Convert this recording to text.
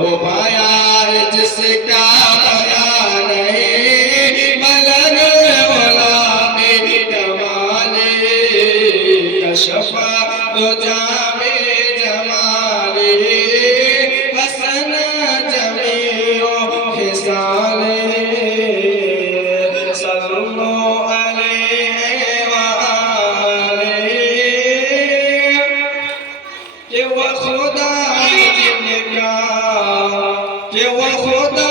वो पाया जिसका पाया नहीं मगर गुलामी कमाले कशफा तो जामे जमाले हसन जमीओ खिसाले सल्लल्लाहु अलैहि व आलिहि कि वो खुदा जिनका कि वो खुदा